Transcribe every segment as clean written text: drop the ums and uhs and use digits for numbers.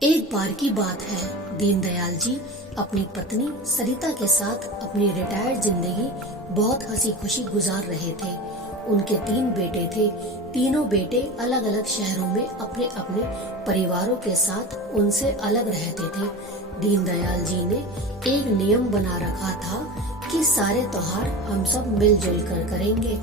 एक बार की बात है, दीनदयाल जी अपनी पत्नी सरिता के साथ अपनी रिटायर्ड जिंदगी बहुत हंसी खुशी गुजार रहे थे। उनके 3 बेटे थे। तीनों बेटे अलग अलग शहरों में अपने अपने परिवारों के साथ उनसे अलग रहते थे। दीनदयाल जी ने एक नियम बना रखा था कि सारे त्योहार हम सब मिलजुल कर करेंगे।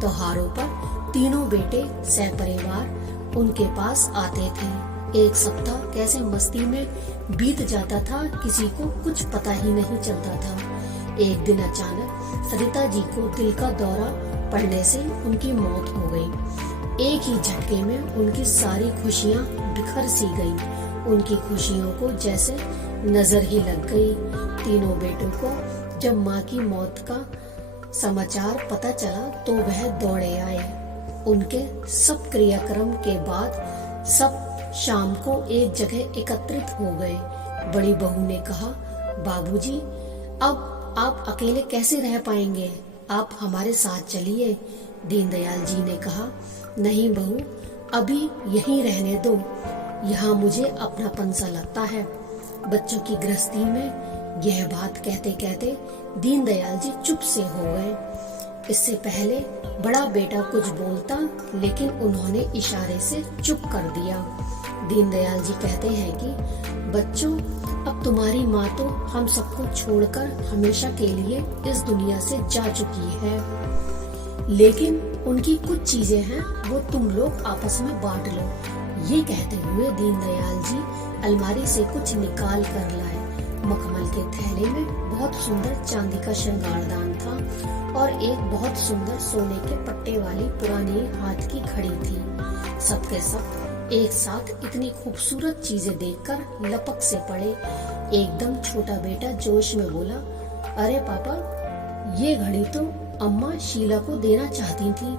त्योहारों पर तीनों बेटे सपरिवार उनके पास आते थे। एक सप्ताह कैसे मस्ती में बीत जाता था, किसी को कुछ पता ही नहीं चलता था। एक दिन अचानक सरिता जी को दिल का दौरा पड़ने से उनकी मौत हो गई। एक ही झटके में उनकी सारी खुशियां बिखर सी गईं। उनकी खुशियों को जैसे नजर ही लग गई। तीनों बेटों को जब माँ की मौत का समाचार पता चला तो वह दौड़े आए। उनके सब क्रियाक्रम के बाद सब शाम को एक जगह एकत्रित हो गए। बड़ी बहू ने कहा, बाबूजी, अब आप अकेले कैसे रह पाएंगे? आप हमारे साथ चलिए। दीनदयाल जी ने कहा, नहीं बहू, अभी यहीं रहने दो। यहाँ मुझे अपनापन सा लगता है। बच्चों की गृहस्थी में यह बात कहते कहते दीनदयाल जी चुप से हो गए। इससे पहले बड़ा बेटा कुछ बोलता, लेकिन उन्होंने इशारे से चुप कर दिया। दीनदयाल जी कहते हैं कि बच्चों, अब तुम्हारी माँ तो हम सबको छोड़कर हमेशा के लिए इस दुनिया से जा चुकी है, लेकिन उनकी कुछ चीजें हैं वो तुम लोग आपस में बांट लो। ये कहते हुए दीनदयाल जी अलमारी से कुछ निकाल कर लाए। मखमल के थैले में बहुत सुंदर चांदी का श्रृंगारदान था और एक बहुत सुंदर सोने के पट्टे वाली पुरानी हाथ की घड़ी थी। सबके सब एक साथ इतनी खूबसूरत चीजें देखकर लपक से पड़े। एकदम छोटा बेटा जोश में बोला, अरे पापा, ये घड़ी तो अम्मा शीला को देना चाहती थी।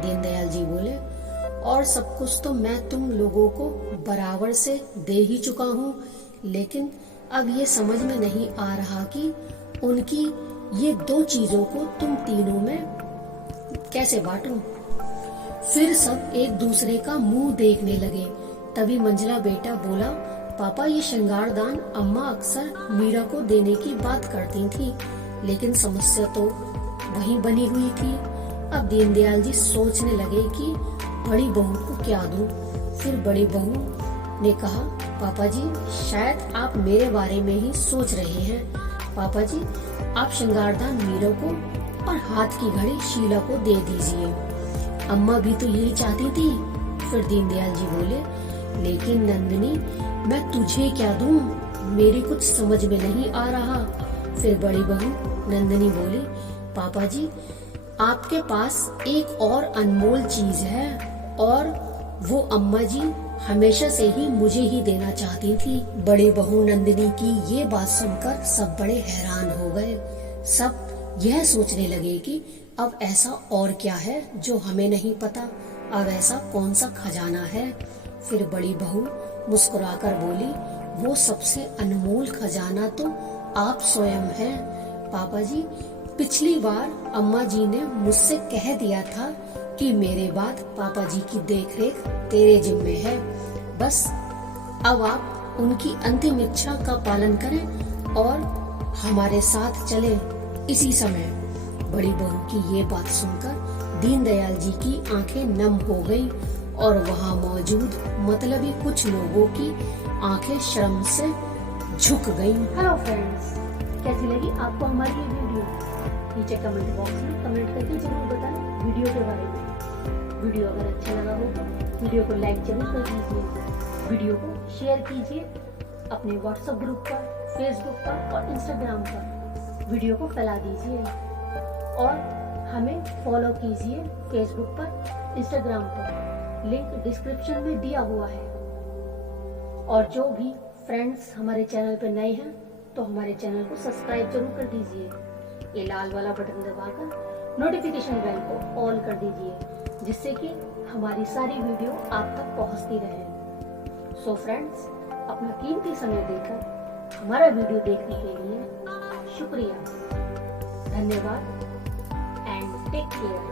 दीनदयाल जी बोले, और सब कुछ तो मैं तुम लोगों को बराबर से दे ही चुका हूँ, लेकिन अब ये समझ में नहीं आ रहा कि उनकी ये 2 चीजों को तुम तीनों में कैसे बांटूं। फिर सब एक दूसरे का मुंह देखने लगे। तभी मंझला बेटा बोला, पापा, ये श्रृंगारदान अम्मा अक्सर मीरा को देने की बात करती थी, लेकिन समस्या तो वहीं बनी हुई थी। अब दीनदयाल जी सोचने लगे कि बड़ी बहू को क्या दूं। फिर बड़ी बहू ने कहा, पापा जी, शायद आप मेरे बारे में ही सोच रहे हैं। पापा जी, आप श्रृंगारदान मीरा को और हाथ की घड़ी शीला को दे दीजिए। अम्मा भी तो यही चाहती थी। फिर दीनदयाल जी बोले, लेकिन नंदिनी, मैं तुझे क्या दूं? मेरी कुछ समझ में नहीं आ रहा। फिर बड़ी बहू नंदिनी बोली, पापा जी, आपके पास एक और अनमोल चीज है और वो अम्मा जी हमेशा से ही मुझे ही देना चाहती थी। बड़ी बहू नंदिनी की ये बात सुनकर सब बड़े हैरान हो गए। सब यह सोचने लगे कि अब ऐसा और क्या है जो हमें नहीं पता, अब ऐसा कौन सा खजाना है। फिर बड़ी बहू मुस्कुराकर बोली, वो सबसे अनमोल खजाना तो आप स्वयं हैं। पापा जी, पिछली बार अम्मा जी ने मुझसे कह दिया था कि मेरे बाद पापा जी की देखरेख तेरे जिम्मे है। बस अब आप उनकी अंतिम इच्छा का पालन करें और हमारे साथ चलें इसी समय। बड़ी बहू की ये बात सुनकर दीनदयाल जी की आंखें नम हो गईं और वहाँ मौजूद मतलबी कुछ लोगों की आंखें शर्म से झुक गईं। हेलो फ्रेंड्स, कैसी लगी आपको हमारी ये वीडियो? नीचे कमेंट बॉक्स में कमेंट करके जरूर बताएं वीडियो के बारे में। वीडियो अगर अच्छा लगा हो तो वीडियो को लाइक जरूर कर दीजिए। वीडियो को शेयर कीजिए अपने व्हाट्सएप ग्रुप पर, फेसबुक पर और इंस्टाग्राम पर। वीडियो को फैला दीजिए और हमें फॉलो कीजिए फेसबुक पर, इंस्टाग्राम पर। लिंक डिस्क्रिप्शन में दिया हुआ है। और जो भी फ्रेंड्स हमारे चैनल पर नए हैं तो हमारे चैनल को सब्सक्राइब जरूर कर दीजिए। ये लाल वाला बटन दबाकर नोटिफिकेशन बेल को ऑल कर दीजिए, जिससे कि हमारी सारी वीडियो आप तक पहुंचती रहे। सो फ्रेंड्स, अपना कीमती समय देकर हमारा वीडियो देखने के लिए शुक्रिया, धन्यवाद एंड टेक केयर।